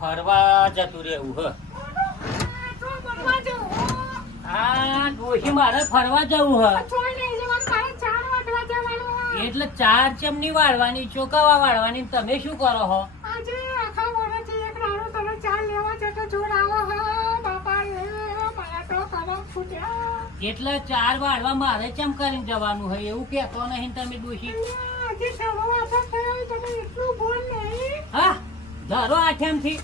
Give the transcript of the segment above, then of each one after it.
ફરવા જતું રહેવું હ. આ ડોશી મારે ફરવા જવું હ. એટલે ચાર ચમની વાળવાની ચોકાવા વાળવાની તમે શું કરો હો? એટલે ચાર વાળવા મારે ચમ કરીને જવાનું હોય એવું કહેતો નહીં તમે ડોશી હા ધરો આઠેમથી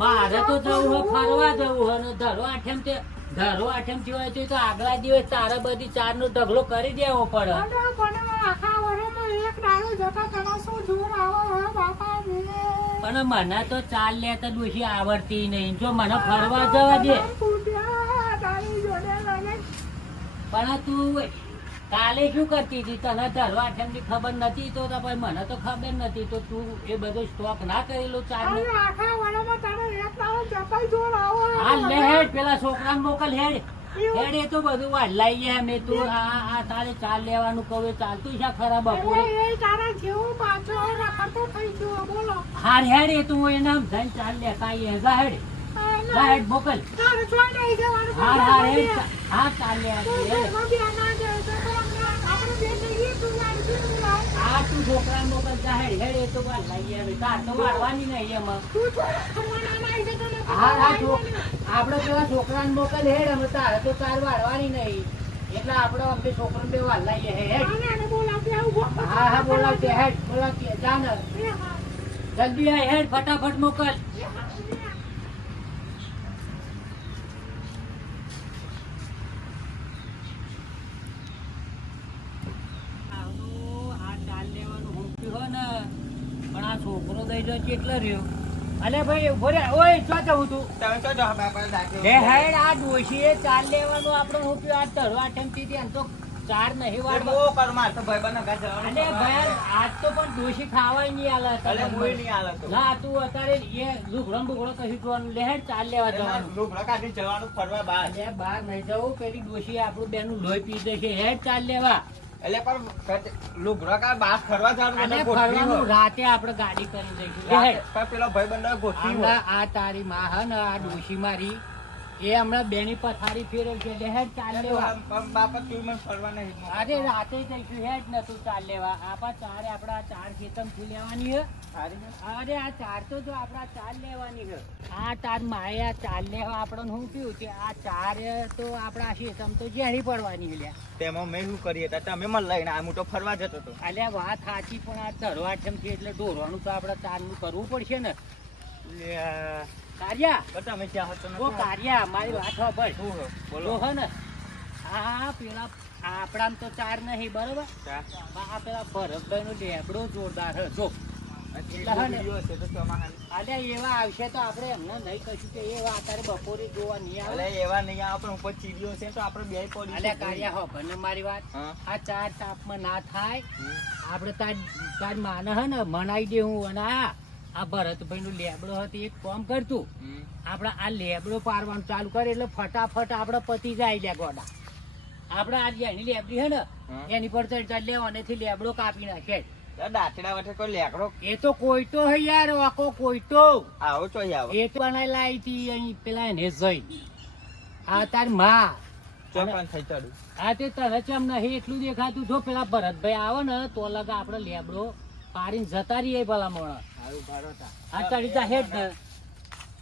મારે તો જવું હોય ફરવા જવું હોય ને ધરો આઠેમ તે ધરો આઠેમથી હોય તો તો આગલા દિવસ તારે બધી ચાર નો ઢગલો કરી દેવો પડે. પણ મને તો ચાલ લેતા ડોશી આવડતી નહીં. જો મને ફરવા જવા દે. પણ તું કાલે શું કરતી હતી? તને ધરવા આઠેમની ખબર નથી તો ભાઈ મને તો ખબર નથી તો તું એ બધો સ્ટોક ના કરેલો ચારનો? હા લે હેડ પેલા છોકરાને મોકલ હેડ. હેડ એ તો બધું વાડ લાઈ ગયા મેં તું. આ આ તારે ચાલ લેવાનું કહું ચાલતું છે ખરા બપોરે હાર હેડ એ તું એના જઈને ચાલ લે કાંઈ જા હેડ. હેડ મોકલ. હાર હાર હેડ હા ચાલ લે તું જા હેડ હેડ એ તો વાડ લાઈ તાર તો વાળવાની નહીં એમાં. હા હા આપણે પેલા છોકરાને મોકલ હેડ અમે તારે તો તાર વાળવાની નહીં. એટલે આપણે અમે છોકરાને બે વાળ લઈએ હેડ હા હા બોલાવજે હેડ બોલાવજે જા ને જલ્દી આય હેડ ફટાફટ મોકલ આનું આ ચાલ લેવાનું હુંક્યું હોય ને પણ આ છોકરો દઈ જો કેટલો રહ્યો. અલે ભાઈ ઊભો રે ઓય ચો જવું તું હે હેડ આ ડોશીએ ચાલ લેવાનું આપણો હુંક્યું આ તરવા ઠેમતી હતી આમ તો ચાર નહીં વાળવા અલે ભાઈ આજ તો પણ ડોશી ખાવાય નહીં આલે તો ના તું અત્યારે એ લુગડમ બુગડો કશું જોવાનું લે હેડ ચાલ લેવા જવાનું. ફરવા બહાર. નહીં જવું પેલી ડોશી આપણું બેનું લોહી પી દે છે હેડ ચાલ લેવા. અને ફરવાનું રાતે આપણે ગાડી કરી દઈશું લે. હેડ હમણાં આ તારી માં હે ને આ ડોશી મારી. એ હમણાં બેની પથારી ફેરવ છે. લે હેડ ચાલ લેવા. અરે રાતે જઈશું હેડ ને તું ચાલ લેવા. આપા ચારે આપડા ચાર ખેતમથી લેવાની હે. અરે આ ચાર તો જો આપડા ચાર લેવાની છે આ ચાર માએ આ ચાર લેવા આપણને શું થયું કે આ ચાર તો આપડા ખેતમ તો ઝેરી પડવાની લ્યા. તેમાં મેં શું કરીએ? તા તમે મને લઈને આ હું તો ફરવા જતો હતો. અલ્યા વાત સાચી પણ આ ધરવા છે એટલે ઢોરવાનું તો આપણે ચારનું કરવું પડશે ને. લ્યા, કાર્યા? પણ તમે ક્યાં હતો ઓ કાર્યા મારી વાત હે? બોલો. હે ને આ પેલા આપડામ તો ચાર નહીં બરોબર. આ પેલા ભરતભાઈ નું લેબડો જોરદાર હે જો. એવા આવશે તો આપણે એમને નહીં કશું કે એવા અત્યારે બપોરે જોવા નહીં આવે. એવા નહીં આવે પણ ઉપર ચીડીઓ છે તો આપણે બે પડી અલ્યા કાર્યા હો ભલે મારી વાત. આ ચાર તાપમાં ના થાય. આપણે તાર તાર માને હે ને મનાઈ દે હું અને આ. આ ભરતભાઈ નું લેબડો હતો એક કામ કરતું. આપડે આ લેબડો પારવાનું ચાલુ કરે એટલે ફટાફટ આપડે પતી જાય લે ગોડા. આપડે આ જેની લેબડી હે ને એની પર ચડતા અનેથી લેબડો કાપી નાખે. દાંતડા વચ્ચે કોઈ લેકડો? એ તો કોઈ તો હે યાર કોઈ તો આવો તો આવો. એ તો બનાવી લાવી હતી અહીં પેલા એને જઈ. આ તારમાં. ચોકન થઈ ચડું આ તે તને ચમ નહીં એટલું દેખાતું. જો પેલા ભરતભાઈ આવે ને તો લગા આપડે લેબડો પાડીને જતા રહીએ ભલા મોણા સારું ભારો આ ને.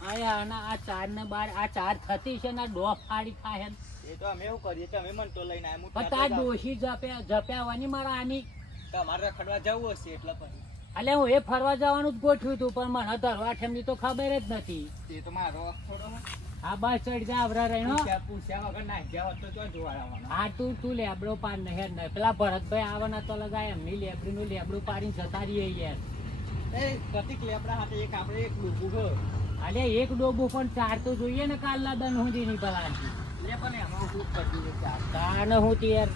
આયા અને આ ચાર ને બાર આ ચાર થતી છે ને ડોફ ફાડી થાય એ તો અમે એવું કરીએ તમે મન તો લઈને આમ હું પણ તાર ડોશી જપ્યા જપ્યાવાની મારા આની. તમારે ખડવા જવું હશે એટલે પછી. અલે હું એ ફરવા જવાનું જ ગોઠવ્યું હતું પણ મને ધરવા ઠેમની તો ખબર જ નથી. એ તો મારો થોડો. આ બસ ચડ જા આવરા રહેણો પૂછ્યા વગર નાખી જાવ તો ચો જોવા આવવાનો? આ તું તું લેબડો પાર નહેર ન પેલા ભરતભાઈ આવવાના તો લગાય એમની લેબડી નું લેબડું પાડીને જતા રહીએ યાર. એ પ્રતિક લેબડા હાથે એક આપણે એક ડૂબું હો અલે એક ડોબું પણ ચાર તો જોઈએ ને કાલના દન સુધી ની પેલા લે પણ એમાં કરવું છે. ચાર? તાને હું યાર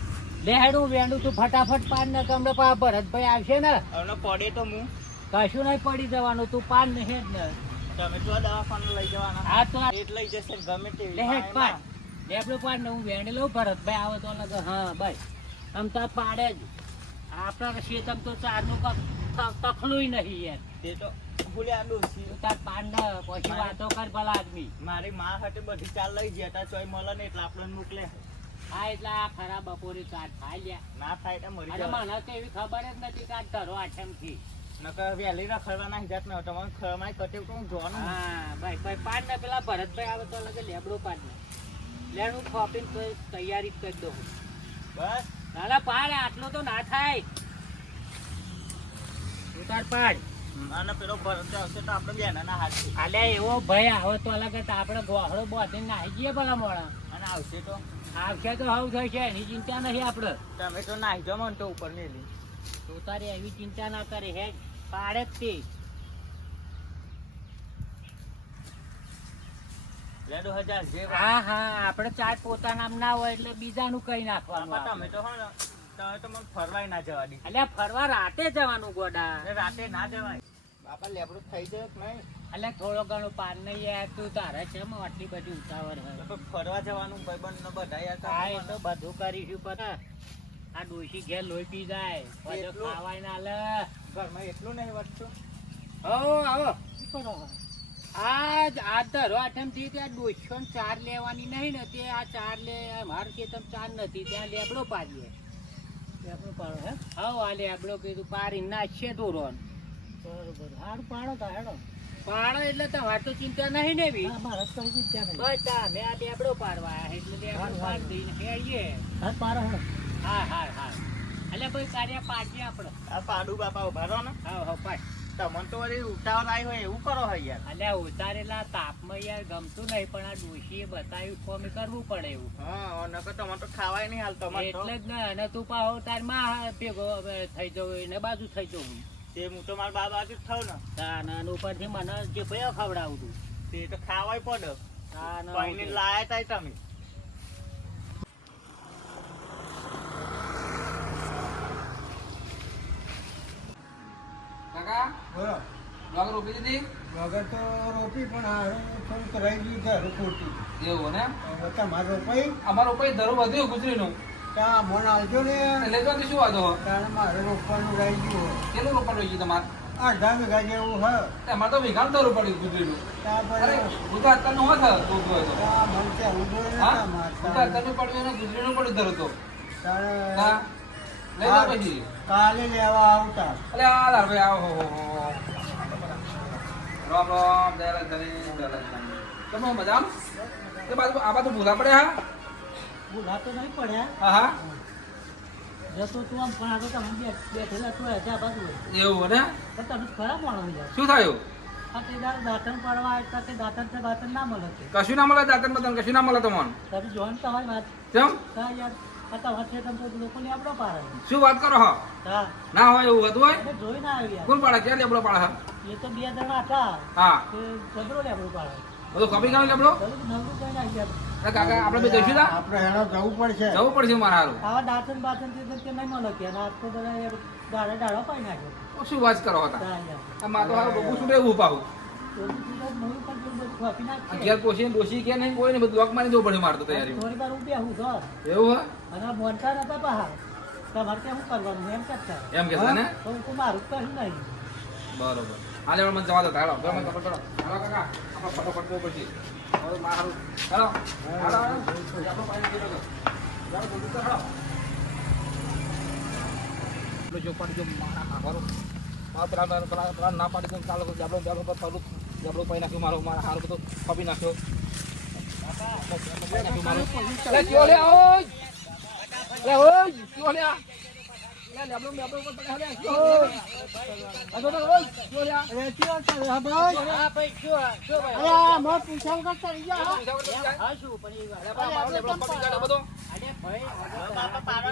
લેડું વેડું તું ફટાફટ પાન ને કમરે પા ભરતભાઈ આવશે ને. હવે પડે તો હું. કશું નહીં પડી જવાનું તું પાન નહેર ને. તમે જો દવાખાને લઈ જવાના. આ તો આ- જશે ગમે તે લે પાડ. લેબડું પાડ ને હું વેણી ભરતભાઈ આવે તો લગે હા ભાઈ. આમ તો પાડે જ. આપણા શેતમ તો ચારનું કખ- નહીં યાર. તે તો ભૂલ્યા ડોશી તાર પાન પછી વાતો કર ભલા આદમી. મારી માં હાથે બધી ચાલ લઈ ગયા તા ચોય મળે ને એટલે આપણને મોકલે. હા એટલે આ ખરા બપોરે ચાર ખાઈ લ્યા. ના થાય તો મરી જાય મને તો એવી ખબર જ નથી કાટ ધરો આઠમથી નકર રખડવા ના જાત ન તમારે ખરમાય કટે તો હું જોવાનું હા ભાઈ ભાઈ પાડ ને પેલા ભરતભાઈ આવે તો લગે લેબડો પાડ ને. લેણું ખોપીને તો તૈયારી જ કરી દઉં. બસ. નાના પાડ આટલો તો ના થાય. ઉતાર પાડ. અને પેલો ભરત આવશે તો આપણે બેના હાથ અલ્યા એવો ભાઈ આવે તો અલગ જ. આપણે ગોહળો બોધીને નાહી જઈએ ભલા મોડા. અને આવશે તો? આવશે તો હવ થશે એની ચિંતા નહીં આપણે. તમે તો નાહી જો મને તો ઉપર મેલી તું તારે એવી ચિંતા ના કરે હે પાડે જ તે લેડો હજાર જે હા હા આપણે ચાર પોતાના ના હોય એટલે બીજાનું કઈ નાખવાનું તમે તો તમે તો મને ફરવાય ના જવા દી અલ્યા ફરવા રાતે જવાનું ગોડા. રાતે ના જવાય. બાપા લેબડું થઈ જાય કે નહીં? અલ્યા થોડો ઘણો પાન નહીં યાર તું તારે છે આટલી બધી ઉતાવળ તો ફરવા જવાનું ભાઈબંધ બધા યાર હા એ તો બધું કરીશું પતા આ ડોશી ઘેર લોહી પી જાય. પછી ખાવાય ના લે. ઘરમાં એટલું નહીં વધતું? આવો આવો આજ આ ધરો આઠમથી ત્યાં દોઢસો ચાર લેવાની નહીં ને તે આ ચાર લે માર કે તમે ચાર નથી ત્યાં લેબડો પાડીએ. લેબડો પાડો હે? હા આ લેબડો કીધું પાડી છે ધોરણ. બરોબર. હાડ પાડો તો હેડો. પાડો એટલે તમારે તો ચિંતા નહીં ને બી મારા તો ચિંતા નહીં. બસ તમે આ લેબડો પાડવા એટલે લેબડો પાડી દઈને હેડીએ હા પાડો હેડો. હા હા હા. એટલે ભાઈ કાર્ય પાડીએ આપણે. આ પાડું બાપા ઊભા રહો ને. હા હા પાડ તમને તો વળી ઉતાવળ આવી હોય એવું કરો હોય યાર. અલ્યા ઉતારેલા તાપમાં યાર ગમતું નહીં પણ આ ડોશીએ બતાવ્યું કોમે કરવું પડે એવું. હા નકર તમને તો ખાવાય નહીં હાલ તમારે એટલે જ ને અને તું પાહો તારમાં ભેગો થઈ જવું એને બાજુ થઈ જવું. તે હું તો મારા બાબા જ થઉં ને. તાન ઉપરથી મને જે પૈયો ખવડાવું તું. તે તો ખાવાય પડે. તાન લાયા તમે. કાકા? બોલો લગ રોપી દીધી? તો રોપી પણ હવે થોડુંક રહી ગયું ઘર ખોટી. એવું ને તમારે રોપાઈ. અમારો કોઈ ધરું વધ્યું ગુજરીનું ત્યાં મન આવજો ને. એટલે જો શું વાંધો કારણ મારે રોપવાનું રહી ગયું કેટલું રોપણ રહી ગયું તમારે? અડધા વીઘા જેવું હોય અમારે તો વિઘાનું ધરું પડ્યું ગુજરીનું ત્યાં અરે પછી હું તો હોત રોપવું હોય તો. ત્યાં મન કહેવું ને હા તમારે. હું? તો અત્યારનું પડ્યું અને ગુજરીનું પડ્યું ધરું તો. હા? લઈ જાઓ પછી. કાલે લેવા આવતા. અરે આ ભાઈ આવો હો હો રામ રામ જય જય તમે મજામાં? એ બાજુ આ બાજુ ભૂલા પડે હા? ભૂલા તો નહીં પડ્યા. હા હા. જતો તું આમ પણ આગળ તમે બે- બેઠેલા તો બાજુ એવું ને? પણ તમે ખરાબ માણસ શું થયું? તે દાંતણ પાડવા તે દાંતણ તે દાંતણ ના મળે કશું ના મળે દાંતન બતન કશું ના મળે તમને તમે જોન તમારી વાત. કેમ? યાર. આ તમારે તમે તો લોકોને આપડો પાડે. શું વાત કરો હો? ના હોય એવું હતું હોય? જોઈ ના આવ્યા. કોણ પાડે? ક્યાં લેબડો પાડે? એ તો બે જણા હતા. હા. જબરો લેબડો પાડે. બધું કપી ગામ લેબડો? નવરું કઈ નાખી આપે. અરે કાકા આપણે બે જઈશું તા. આપણે હેડો જવું પડશે. જવું પડશે મારે હારું. આવા દાંતણ બાતણ તે તો નહીં મળે કે. આ તો બધા દાડે પાઈ નાખ્યો. તો શું વાત કરો હતા? આ માં હારું શું અગિયાર ડોસી કે નહીં કોઈ નહીં બધું લોક મારી જવું પડે મારતો તૈયારી થોડી વાર હું બેહું ઘર એવું હે? અને મોનતા નતા પહાડ તમારે ત્યાં શું કરવાનું? એમ કરતા એમ કહેતા ને? તો હું મારું જ નહીં. બરોબર. હાલે મને જવા દો હાલો ગમે કપડ કરો હાલો કાકા આપણે ફટોફટ જવું પછી હવે મારું હાલો હાલો આપણો પાણી પીલો તો. બધું તો હાલો જો પાડી જો મારા પેલા પેલા પેલા ના પાડી દો ચાલો જાબલો જાબલો પર જાબડો પાઈ નાખ્યો મારો મારા હારો બધો કાપી નાખ્યો લે ઓય લે ઓય ભાઈ હા ભાઈ શું શું ભાઈ અરે આ મોં પૂછાવ કરતા રહી ગયા હા. એમ હા શું પણ એ વાત. અરે બા, મારો લેબડો પકડી કાઢો બધો. અરે ભાઈ બાપા પાડો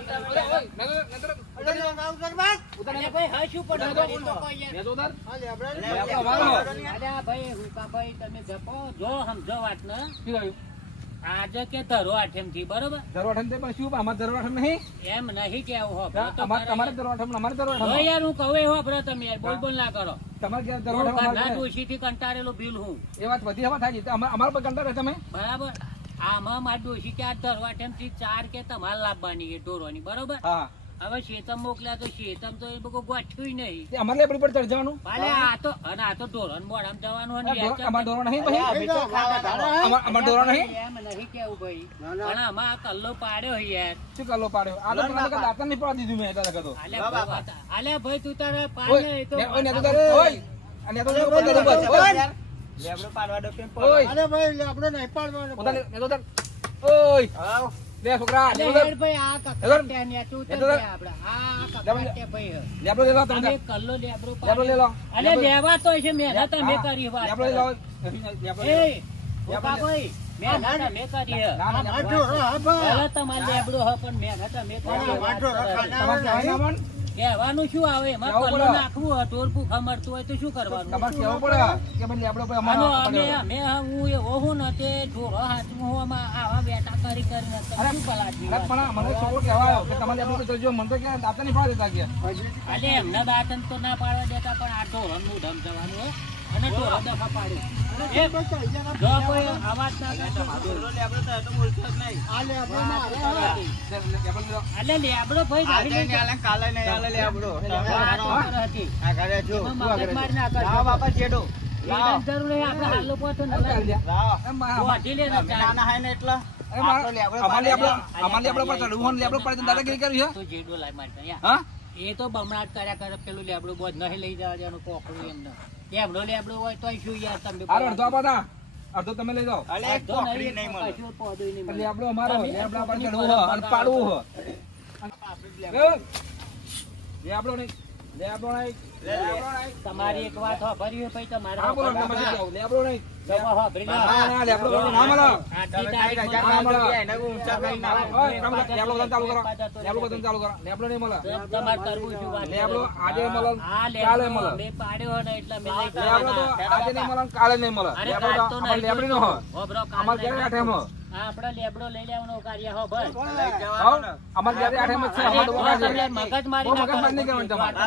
તમે જપો જો સમજો વાત ને? આજે કે ધરો આઠમથી બરોબર દરવાઠાને તે પણ શું, અમારે દરવાઠાને નહીં? એમ નહીં કેવું હો અમારે તમારે અમારે. યાર હું કહું એવું વાપરો તમે યાર બોલ બોલ ના કરો. તમારે અમારે ડોશી થી કંટાળેલો બિલ હું. એ વાત બધી હવા થાય છે. અમારે પર કંટાળે તમે? બરાબર? આમાં મારી ડોશી કે આ ધરો આઠમથી ચાર કે તમારે લાવવાની એ ઢોરોની બરોબર? હા. હવે શેતમ મોકલ્યા તો શેતમ તો એ બધું ગોઠવ્યું નહીં. તે અમારે લેબડી પર ચડવાનું ભલે આ તો અને આ તો ઢોરણ મોડામ જવાનું અને અમાર ઢોર- વેચાણ અમારે ઢોરો નહીં ભાઈ? તો. અમારે અમારે નહીં? એમ નહીં કેવું ભાઈ. પણ આ કલ્લો પાડ્યો યાર. શું કલ્લો પાડ્યો? આ તો મને દાતા નહીં પાડી દીધું મેં એટલે લગતો આલે ભાઈ તું તારે પાડે એ તો ઓય ને તો તારે- ઓય અને તો ઓય તો લેબડો પાડવા દો કેમ ઓય. અરે ભાઈ આપણે નહીં પાડવાનું. તો ઓય. આવ. લે છોકરા લે હેડ ભાઈ આ હેડ. કકડાટ્યા ને તું તો આપણે. આ કકડાટ્યા ભાઈ હે. લેબડો લે તમે કલ્લો લેબડો લેબડો લે લો અલે લેવા તો છે મહેનત અમે. કરી વાત લેબડો લેલો. એ ઓકા ભાઈ ભાઈ. તમારે લેબડો હે પણ મહેનત અમે કહેવાનું શું આવે? એમાં પલ્લો નાખવું હોય ટોર ખમરતું હોય તો શું કરવાનું? તમારે કહેવું પડે? કે ભાઈ અમે અમે હું એવો હું ન તે ઢોરો હાથમાં હું આવા બેટા કરી કરીને અરે પણ મને છોકરો કહેવાયો કે તમારે લેબડો પર ચડજો. મને તો કે દાંતણ નહીં પાડવા દેતા કે. અલે એમને દાંતન તો ના પાડવા દેતા પણ આ ઢોરનું ધમ જવાનું અને ઢોરો દફા પાડ્યું. એ તો બમણાટ કર્યા કરે પેલું લેબડું બોધ નહીં લઈ જવા દેવાનું કોકડું એમને લેબડો લેબડો હોય તોય શું યાર તમે હાલો અડધો આપો તા. અડધો તમે લઈ જાઓ અલે કોકડી નહીં, મળે. કશું પોદુંય નહીં મળે. લેબડો અમારો લેબડા પર પોતાની ચડવું હોય પાડવું બગાડો. હોય આપણી જ લેબડો. લેબડો નહીં લેબડો નહીં લે, લે. લેબડો નહીં તમારી એક વાત હોભરી હોય પછી તમારે હા બોલો તમે હોભરવા. શું લેબડો નહીં. તમે હોભરી લો. ના ના લેબડો બોલો ના મળો. આજની તારીખ ખાલી માં રજા મળે. પાડો, એને ઊંચા કરીને આવો. ઓય, તમે લેબડો બધાને ચાલુ કરો. લેબડો બધાને ચાલુ કરો. લેબડો નહીં મળે. તો કરવું શું વાત લેબડો આજે મળે કાલે લેબડો મળે. પાડ્યો ને એટલે મેં લઈ લેબડો તો આજે નહીં મળે ને કાલે નહીં મળે. લેબડો તો તો અમારે નહીં લેબડી નો હોય હોભરો, કાલ અમારે નહીં. ઘરે આઠેમાં આ આપણે લેબડો લઈ લેવાનો કાર્ય હો ભાઈ જવાનો અમારે ઘરે આઠેમાં જ છે? અરે અમારે તો તો વગા છે. તમે મગજમારી બહુ ના મગજમારી નહીં કરવાનું તમારે.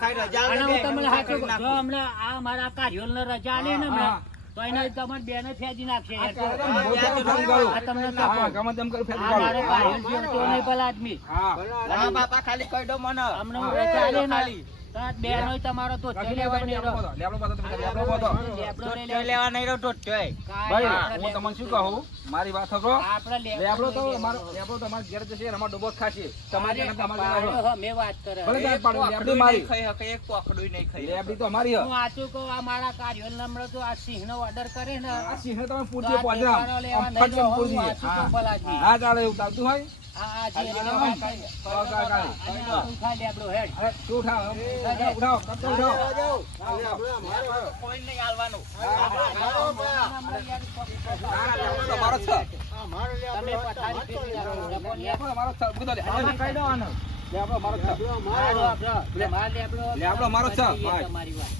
બાપા. ખાલી રજા અને હું તમને એને કહું, જો હમણાં આ મારા કાર્યોલને રજા આલે ને હમણાં, તો એને તમારે બેને ફેંદી નાખશે આ યાર. તમને આ મારો કાર્યોલ જેવો નહીં પેલા આદમી. હા. હા, બાપા ખાલી કહી દો મને હમણાં હા. હું રજા આલે ને, ખાલી. તો તમારો તો લેવા નહીં બધો, લેબડો બધો તમે લેબડો બધો. લેબડો લેવા. લેવા નહીં રહ્યો ટોટિયો. ભાઈ હું તમને શું કહું મારી વાત લેબડો લેબડો તો અમારો. લેબડો ઘેર જશે ખાશે તમારી તમારી મેં વાત કરે. ભલે પાડો, લેબડી મારી. ખાઈ શકે, એક કોકડું નહીં ખાઈ લેબડી તો અમારી હું આચું કહું, આ મારા કાર્યોલ નંબર તો આ સિંહનો ઓર્ડર કરે ને આ સિંહ તમે તો પૂરતી આ પહોંચે આમ. ટેકાનો લેવા આમ નહીં ફટ રહો, પૂરી હું ચાલે એવું ચાલતું હોય લેબડો મારો છે.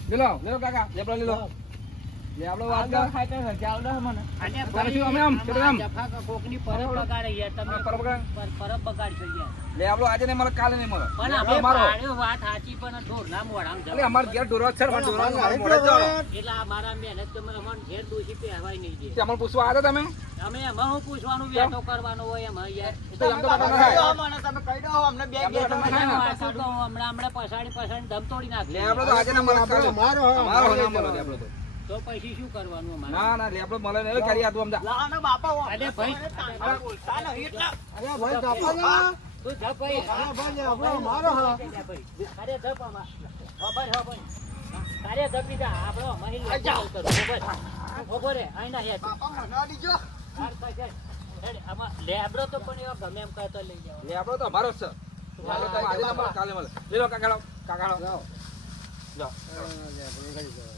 લેબડો લેબડો કાકા. લેબડો લીલો પૂછવા આવ્યા તમે? અમે એમાં શું પૂછવાનું વેટો કરવાનો હોય એમાં યાર. એમ તમે કહી દો અમને બે બે હમણાં હમણાં પછાડી પછાડી દમ તોડી નાખે. તો આજે મારો મારો તો. તો પછી શું કરવાનું અમારે? ના ના લેબડો મળે ને કરી આદુ અમદા લાવો બાપા, ઓ. અરે ભાઈ. બોલતા નહીં એટલે. અરે ભાઈ બાપા જા. તું ભાઈ. હા, ભાઈ, લેબડો મારો હે. અરે. તારે જપી જા. આપણો મહિલ લેતો કરું. હભાઈ. રે. આઈના ના બાપા, જો. આમાં લેબડો તો પણ એવો ગમે એમ કહેતો લઈ જાઓ. લેબડો તો અમારો જ છે ના કાલે મળે લીલો કાકા લાવો જાઓ ભાઈ આપણે ને. આપણે હે. આપણે. જો, જો. હા, હા. ને ભાઈ ભાઈ ને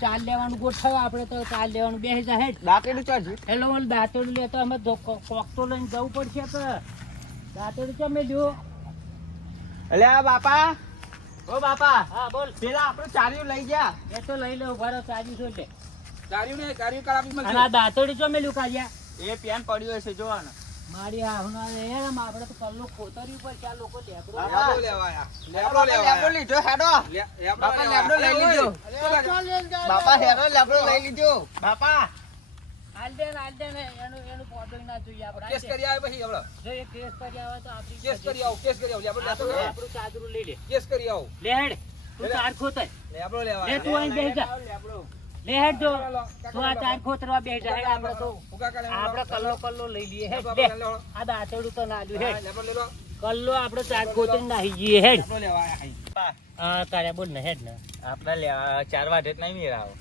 ચાલ લેવાનું આ બાપા ઓ બાપા હા બોલ પેલા આપણે ચાલ્યું લઈ ગયા એ તો લઈ લે ભરો ચાલી શું છે કાર્યું ને કાર્યું કરાવી દાંતેડું ચમે લ્યું કાજ્યા એ પેન પડ્યું હશે, જોવાનો. મારી આહના એમ આપણે તો કલ્લો ખોતરી ઉપર છે લોકો લેબડો લેબડો લેવા? લેબડો લેબડો લીધો હેડો. બાપા, લેબડો લઈ લીધો. બાપા હેડો લેબડો લઈ લીધો. બાપા. હાલ દે હાલ દે ને એનું એનું ફોટો ના જોઈએ આપણે. કેસ કરી આવે પછી આપણે. જો એ કેસ કરી આવે તો આપણી કેસ કરી આવો કેસ કરી આવો. લેબડો લેતો આપણું ચાદરું લઈ લે. કેસ કરી આવો. લે હેડ. તું ચાર ખોતર. લેબડો લેવા લે તું અહીં બેસી જા લેબડો. લે હેડ જો લો, લો, આ ચાર ખોતરવા બેઠા હેડ આપણે તો આપણે કલ્લો કલ્લો લઈ લઈએ હેડ લેબડો લે આ દાંતેડું તો ના લ્યું હા, હેડ કલ્લો આપણે ચાર ખોતર નાહી જઈએ હેડ આયા. હા. તારે બોલ ને હેડ ને. આપણે ચાર વાગે જ નહીં મેળાવો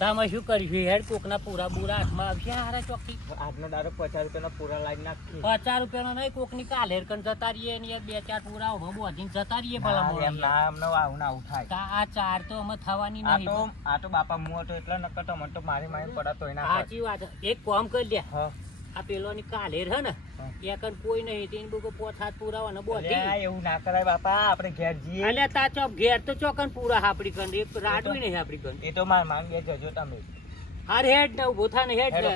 તામે શું કરીશું? હેડ કોકના પૂરા બુરા હાથમાં આવશે. હારા ચોકી આજનો દાડો પચાસ રૂપિયાના પૂરા લાઈન નાખી પચાસ રૂપિયાનો નહીં કોકની કાલેર કન જતા રહીએ ને બે ચાર પૂરા ઊભા બોધીને જતા રહીએ ભલા ના, એમ ના આવું ના આવું થાય. આ ચાર તો અમે થવાની નહીં તો આ તો બાપા મુ હતો એટલે નકર તો મને તો મારી મારી પડાતો એના સાચી વાત. એક કામ કરી લે. હા. આ પેલોની કાલે રહે ને એકન કોઈ નહીં તેની બુકો પોત હાથ પુરાવાના અરે બોધી એવું ના કરાય બાપા આપણે ઘેર જઈએ. અલ્યા તા ચોપ ઘેર તો ચોકન પૂરા આપડી કન એક રાડવી નહીં આપડી કન. એ તો માર માંગે જજો તમે. હાર હેડ ને ઊભો થા ને હેડ ને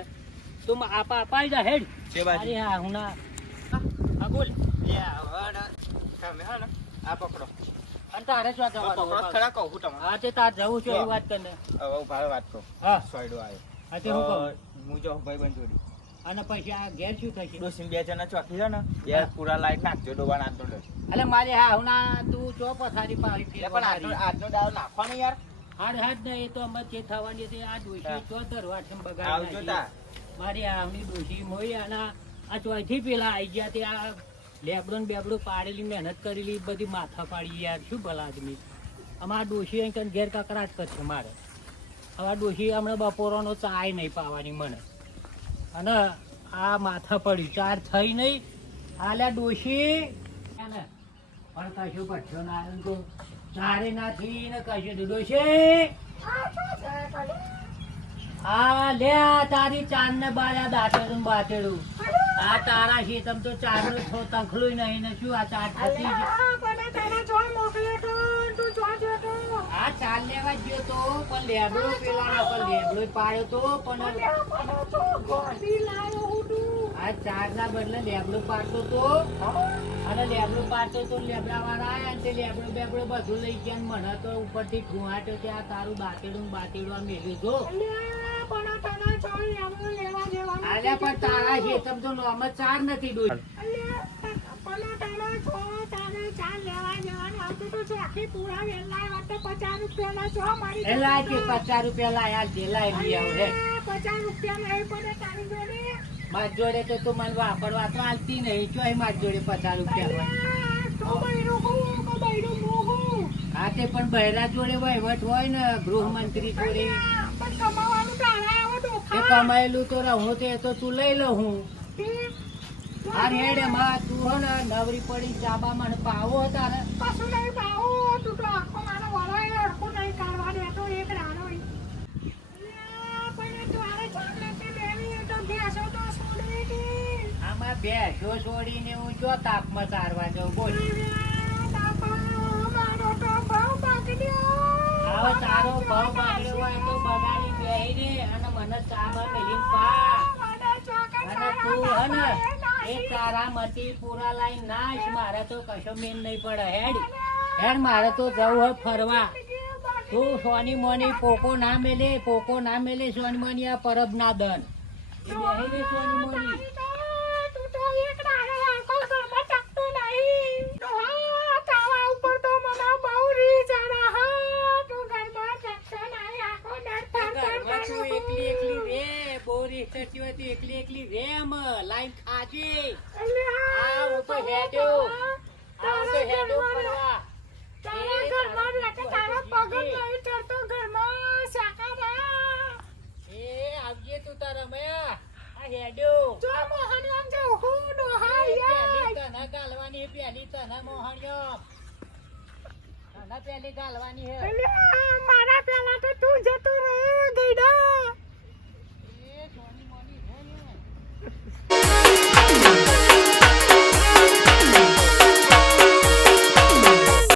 તું આપા અપાઈ જા હેડ. છે બાજી. હા હું ના હા બોલ. તમે હા ને આ પકડો. અને તારે શું પકડો જવાનું? ખરા કહું છું તમને. હા તે તાર જવું છે એવી વાત કરીને હવે ઊભા વાત કહું હા. આવ્યો. હા તે હું કહું? હું જો ભાઈ બંધ જોડી અને પછી આ ઘેર શું થશે? ડોસીન બે જણા ચોકી છે ને બે પૂરા લાઈટ નાખજો ડોબા નાખતો એટલે મારે હા હુના તું ચો પથારી પાડી ફેર પણ આજનો આજનો દાડો નાખવાનો યાર. હાડ હાડ ને એ તો અમે જે થવાની છે આ ડોસી. ચો તરવા છે આવજો તા. મારી આવની ડોસી મોઈ અને આ ચોથી પેલા આઈ ગયા તે આ લેબડો ને બેબડો પાડેલી મહેનત કરેલી બધી માથા પાડી યાર. શું ભલા આદમી. અમારા ડોશી અહીં ઘેર કકરાટ કરશે મારે. હવે આ ડોશી હમણાં બપોરોનો ચાય નહીં પાવાની મને. અને આ માથા પડ્યું ચાર થઈ નહીં. આલ્યા ડોશી. પણ કશું પઠ્યો ના તો નાથી ને કશું. ડોશી. આ લે આ તારી ચાંદ ને બાળ્યા દાંતેડું બાતેડું. આ તારા છે તમ તો ચાર છો તંખલું નહીં ને શું આ ચાર થતી આ ચાર લેવા ગયો તો પણ લેબડો પેલા પણ લેબડો પાડ્યો તો પણ આ ચાર ના બદલે લેબડો પાડતો તો અને લેબડો પાડતો તો લેબડા વાળા તે લેબડો બેબડો બધું લઈ ગયા મને તો ઉપરથી ઘુવાટ્યો કે આ તારું બાતેડું બાતેડવા મેળ્યું તો. આલ્યા પણ તારા છે તમ તો નોમ ચાર નથી એટલે આ કે પચાસ રૂપિયા લાય માર જોડે તો. તું મને વાપરવા તો આલતી નહીં ચોય માર જોડે પચાસ રૂપિયા હોય? હા તે પણ બહેરા જોડે વહીવટ હોય ને ગૃહમંત્રી જોડે. કમાયેલું તો રહું તે તો તું લઈ લઉં હું. આ રેડે માં તું હો ને નવરી પડી જાબા મને પાવો તારે આમાં ભેંસો છોડીને હું ચો તાપમાં તારવા જાઉં બોલ. હવે તારો ભાવ બાગડ્યો હોય તો બગાડી બેહી રે અને મને ચાબા મેલીને પા. અને તું હે ને એ તારા મતી પૂરા લાઈન નાશ, મારે તો કશો મેન નહીં પડે, હેડ. હેડ, મારે તો જવું હોય ફરવા. તું સોની મોની, પોકો ના મેલે, પોકો ના મેલે, સોની મોની આ પરબ ના દન. સોની મોની ઘરમાં તું એકલી એકલી રે બોરી હોય તો એકલી એકલી રેમ લાઈન ખાજે. હા હું તો હેડ્યો આ હું તો હેડ્યો ફરવા. એ આવજે તું તારા મયા આ હેડ્યો પહેલી તને ગાલવાની પેલી તને મોહણિયો તને પહેલી ગાલવાની હે. મારા